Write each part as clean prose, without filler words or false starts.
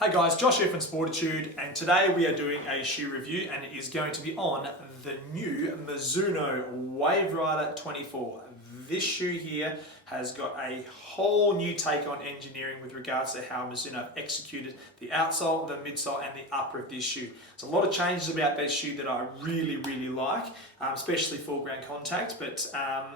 Hey guys, Josh here from Sportitude, and today we are doing a shoe review, and it is going to be on the new Mizuno Wave Rider 24. This shoe here has got a whole new take on engineering with regards to how Mizuno have executed the outsole, the midsole and the upper of this shoe. There's a lot of changes about this shoe that I really like, especially full ground contact. But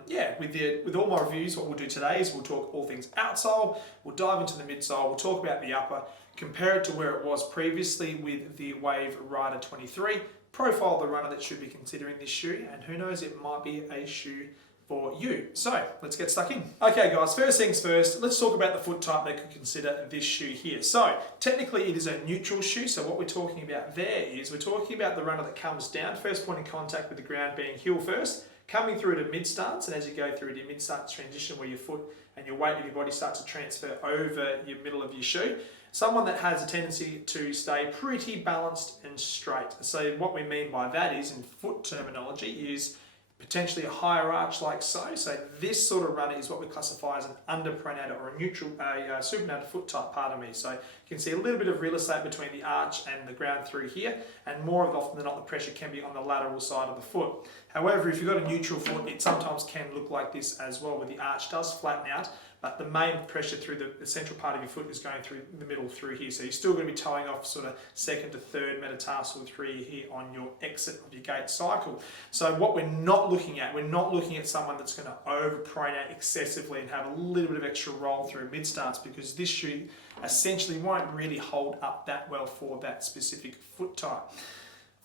yeah, with all my reviews, what we'll do today is we'll talk all things outsole, we'll dive into the midsole, we'll talk about the upper, compare it to where it was previously with the Wave Rider 23, profile the runner that should be considering this shoe, and who knows, it might be a shoe for you. So let's get stuck in. Okay guys, first things first, let's talk about the foot type that could consider this shoe here. So technically it is a neutral shoe, so what we're talking about there is we're talking about the runner that comes down, first point in contact with the ground being heel first, coming through to mid stance, and as you go through to mid stance transition where your foot and your weight of your body starts to transfer over your middle of your shoe. Someone that has a tendency to stay pretty balanced and straight. So what we mean by that is, in foot terminology, is potentially a higher arch like so. So this sort of runner is what we classify as an underpronator or a neutral, supinator foot type, pardon me. So you can see a little bit of real estate between the arch and the ground through here, and more often than not the pressure can be on the lateral side of the foot. However, if you've got a neutral foot, it sometimes can look like this as well, where the arch does flatten out, but the main pressure through the central part of your foot is going through the middle through here. So you're still going to be toeing off sort of second to third metatarsal through here on your exit of your gait cycle. So what we're not looking at someone that's going to overpronate excessively and have a little bit of extra roll through mid stance, because this shoe essentially won't really hold up that well for that specific foot type.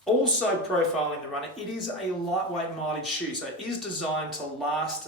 Also profiling the runner, it is a lightweight mileage shoe, so it is designed to last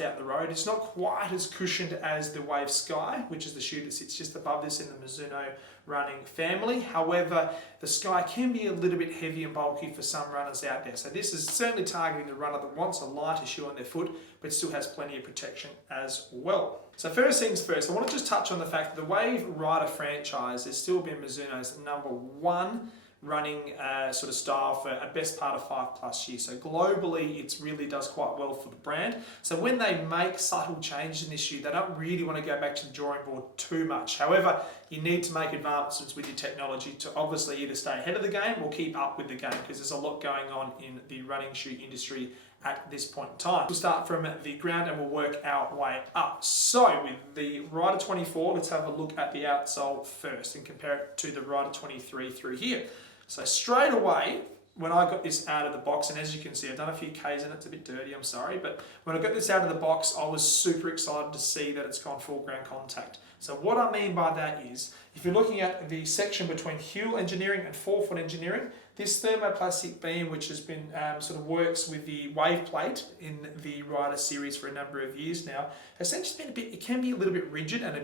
out the road. It's not quite as cushioned as the Wave Sky, which is the shoe that sits just above this in the Mizuno running family. However, the Sky can be a little bit heavy and bulky for some runners out there. So this is certainly targeting the runner that wants a lighter shoe on their foot, but still has plenty of protection as well. So first things first, I want to just touch on the fact that the Wave Rider franchise has still been Mizuno's #1 running sort of style for a best part of 5+ years. So globally, it really does quite well for the brand. So when they make subtle changes in this shoe, they don't really want to go back to the drawing board too much. However, you need to make advancements with your technology to obviously either stay ahead of the game or keep up with the game, because there's a lot going on in the running shoe industry at this point in time. We'll start from the ground and we'll work our way up. So with the Rider 24, let's have a look at the outsole first and compare it to the Rider 23 through here. So straight away, when I got this out of the box, and as you can see, I've done a few Ks in it, it's a bit dirty, I'm sorry, but when I got this out of the box, I was super excited to see that it's gone full ground contact. So what I mean by that is, if you're looking at the section between heel engineering and forefoot engineering, this thermoplastic beam, which has been sort of works with the wave plate in the Rider series for a number of years now, essentially been it can be a little bit rigid and a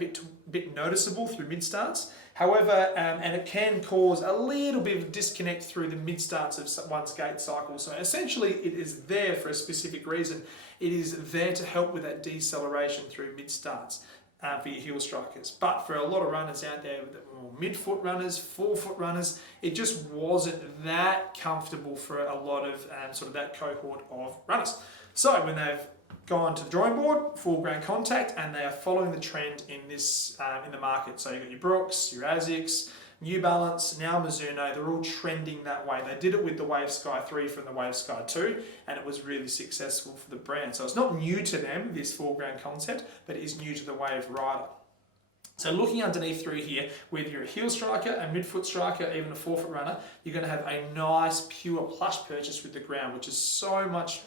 bit noticeable through mid stance. However, and it can cause a little bit of disconnect through the mid stance of one's gait cycle. So essentially, it is there for a specific reason. It is there to help with that deceleration through mid stance. For your heel strikers. But for a lot of runners out there, mid-foot runners, forefoot runners, it just wasn't that comfortable for a lot of sort of that cohort of runners. So when they've gone to the drawing board, full ground contact, and they are following the trend in this in the market. So you've got your Brooks, your Asics, New Balance, now Mizuno, they're all trending that way. They did it with the Wave Sky 3 from the Wave Sky 2, and it was really successful for the brand. So it's not new to them, this full ground concept, but it is new to the Wave Rider. So looking underneath through here, whether you're a heel striker, a midfoot striker, even a forefoot runner, you're going to have a nice pure plush purchase with the ground, which is so much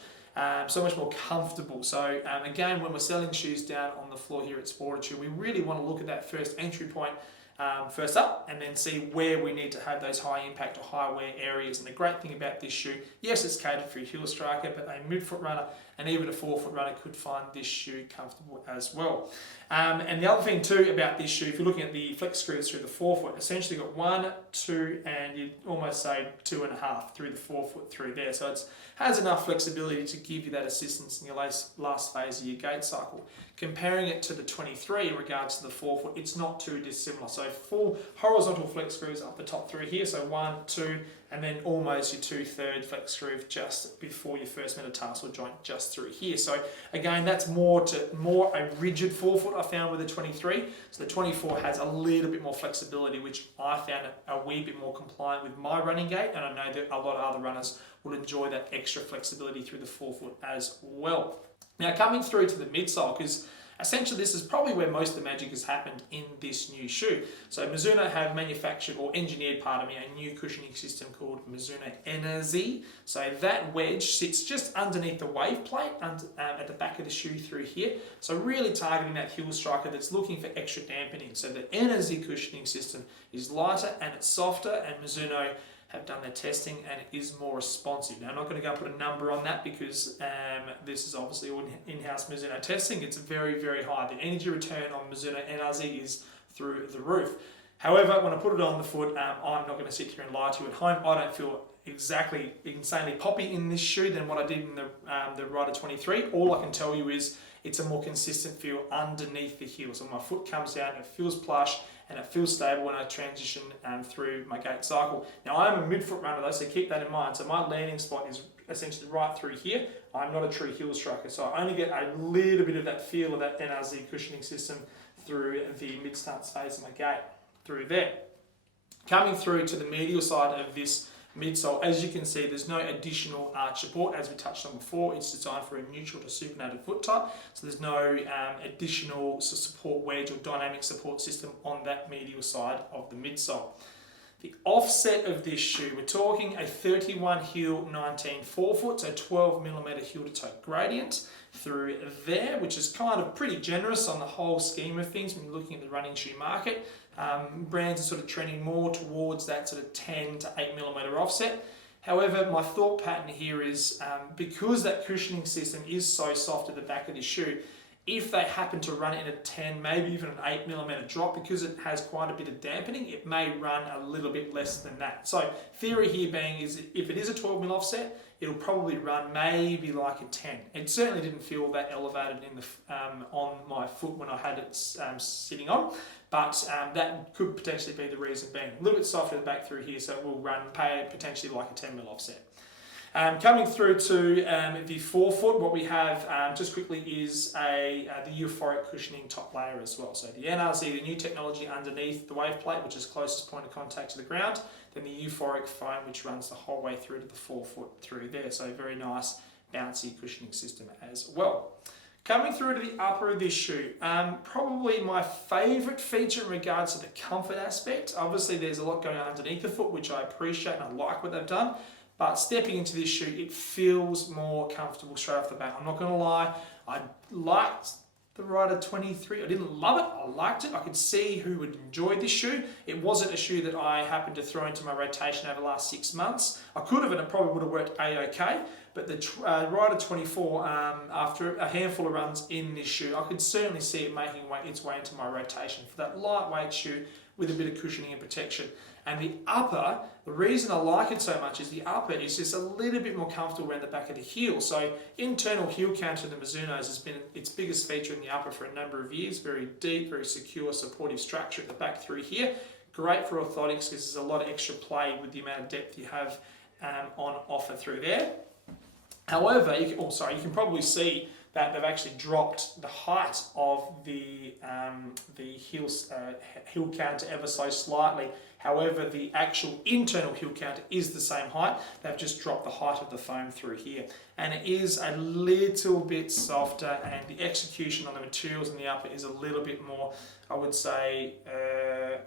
more comfortable. So again, when we're selling shoes down on the floor here at Sportitude, we really want to look at that first entry point first up, and then see where we need to have those high impact or high wear areas. And the great thing about this shoe, yes, it's catered for a heel striker, but a midfoot runner and even a forefoot runner could find this shoe comfortable as well. And the other thing too about this shoe, if you're looking at the flex screws through the forefoot, essentially got 1, 2, and you'd almost say 2.5 through the forefoot through there. So it has enough flexibility to give you that assistance in your last phase of your gait cycle. Comparing it to the 23 in regards to the forefoot, it's not too dissimilar. So full horizontal flex screws up the top through here, so 1, 2, and then almost your 2/3 flex groove just before your first metatarsal joint just through here. So again, that's more a rigid forefoot I found with the 23. So the 24 has a little bit more flexibility, which I found a wee bit more compliant with my running gait, and I know that a lot of other runners will enjoy that extra flexibility through the forefoot as well. Now coming through to the midsole, because essentially this is probably where most of the magic has happened in this new shoe. So Mizuno have manufactured or engineered, pardon me, a new cushioning system called Mizuno Energy. So that wedge sits just underneath the wave plate at the back of the shoe through here. So really targeting that heel striker that's looking for extra dampening. So the Energy cushioning system is lighter and it's softer, and Mizuno have done their testing and it is more responsive. Now I'm not going to go put a number on that because this is obviously all in-house Mizuno testing. It's very, very high. The energy return on Mizuno NRZ is through the roof. However, when I put it on the foot, I'm not going to sit here and lie to you at home. I don't feel exactly insanely poppy in this shoe than what I did in the Rider 23. All I can tell you is it's a more consistent feel underneath the heel. So my foot comes down, it feels plush, and it feels stable when I transition through my gait cycle. Now I'm a midfoot runner though, so keep that in mind. So my landing spot is essentially right through here. I'm not a true heel striker, so I only get a little bit of that feel of that NRZ cushioning system through the mid-stance phase of my gait through there. Coming through to the medial side of this midsole, as you can see, there's no additional arch support as we touched on before. It's designed for a neutral to supinated foot type, so there's no additional support wedge or dynamic support system on that medial side of the midsole. The offset of this shoe, we're talking a 31 heel, 19 forefoot, so 12mm heel to toe gradient through there, which is kind of pretty generous on the whole scheme of things when you're looking at the running shoe market. Brands are sort of trending more towards that sort of 10 to 8mm offset. However, my thought pattern here is because that cushioning system is so soft at the back of the shoe, if they happen to run it in a 10, maybe even an 8mm drop, because it has quite a bit of dampening, it may run a little bit less than that. So theory here being is if it is a 12mm offset, it'll probably run maybe like a 10. It certainly didn't feel that elevated in the on my foot when I had it sitting on, but that could potentially be the reason being. A little bit softer at the back through here, so it will run potentially like a 10mm offset. Coming through to the forefoot, what we have just quickly is the euphoric cushioning top layer as well. So the NRZ, the new technology underneath the wave plate, which is closest point of contact to the ground, then the euphoric foam, which runs the whole way through to the forefoot through there. So very nice bouncy cushioning system as well. Coming through to the upper of this shoe, probably my favourite feature in regards to the comfort aspect. Obviously there's a lot going on underneath the foot, which I appreciate and I like what they've done. But stepping into this shoe, it feels more comfortable straight off the bat. I'm not going to lie, I liked the Rider 23. I didn't love it, I liked it. I could see who would enjoy this shoe. It wasn't a shoe that I happened to throw into my rotation over the last 6 months. I could have, and it probably would have worked a-okay. But the Rider 24, after a handful of runs in this shoe, I could certainly see it making its way into my rotation for that lightweight shoe with a bit of cushioning and protection. And the upper, the reason I like it so much is the upper is just a little bit more comfortable around the back of the heel. So internal heel counter in the Mizuno's has been its biggest feature in the upper for a number of years. Very deep, very secure, supportive structure at the back through here. Great for orthotics because there's a lot of extra play with the amount of depth you have on offer through there. However, you can probably see that they've actually dropped the height of the heel counter ever so slightly. However, the actual internal heel counter is the same height. They've just dropped the height of the foam through here. And it is a little bit softer, and the execution on the materials in the upper is a little bit more, I would say,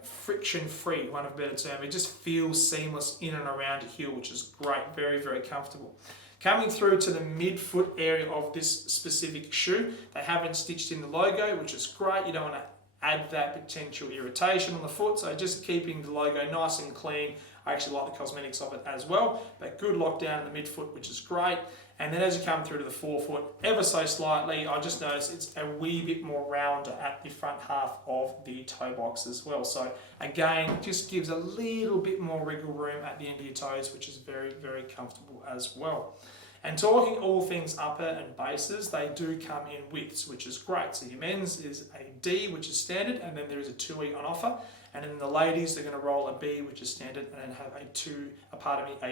friction-free, one of a better term. It just feels seamless in and around a heel, which is great, very, very comfortable. Coming through to the mid-foot area of this specific shoe, they haven't stitched in the logo, which is great. You don't want to add that potential irritation on the foot, so just keeping the logo nice and clean. I actually like the cosmetics of it as well, but good lockdown in the midfoot, which is great. And then as you come through to the forefoot, ever so slightly, I just noticed it's a wee bit more rounder at the front half of the toe box as well. So again, just gives a little bit more wriggle room at the end of your toes, which is very, very comfortable as well. And talking all things upper and bases, they do come in widths, which is great. So your men's is a D, which is standard, and then there is a 2E on offer. And then the ladies, they're going to roll a B, which is standard, and then have a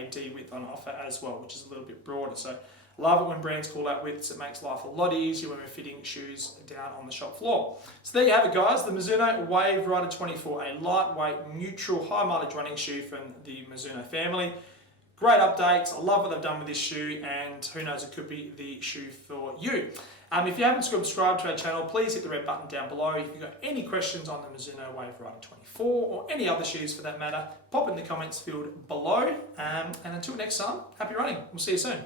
D width on offer as well, which is a little bit broader. So love it when brands call out widths. It makes life a lot easier when we're fitting shoes down on the shop floor. So there you have it, guys. The Mizuno Wave Rider 24, a lightweight, neutral, high mileage running shoe from the Mizuno family. Great updates. I love what they've done with this shoe, and who knows, it could be the shoe for you. If you haven't subscribed to our channel, please hit the red button down below. If you've got any questions on the Mizuno Wave Rider 24 or any other shoes for that matter, pop in the comments field below. And until next time, happy running. We'll see you soon.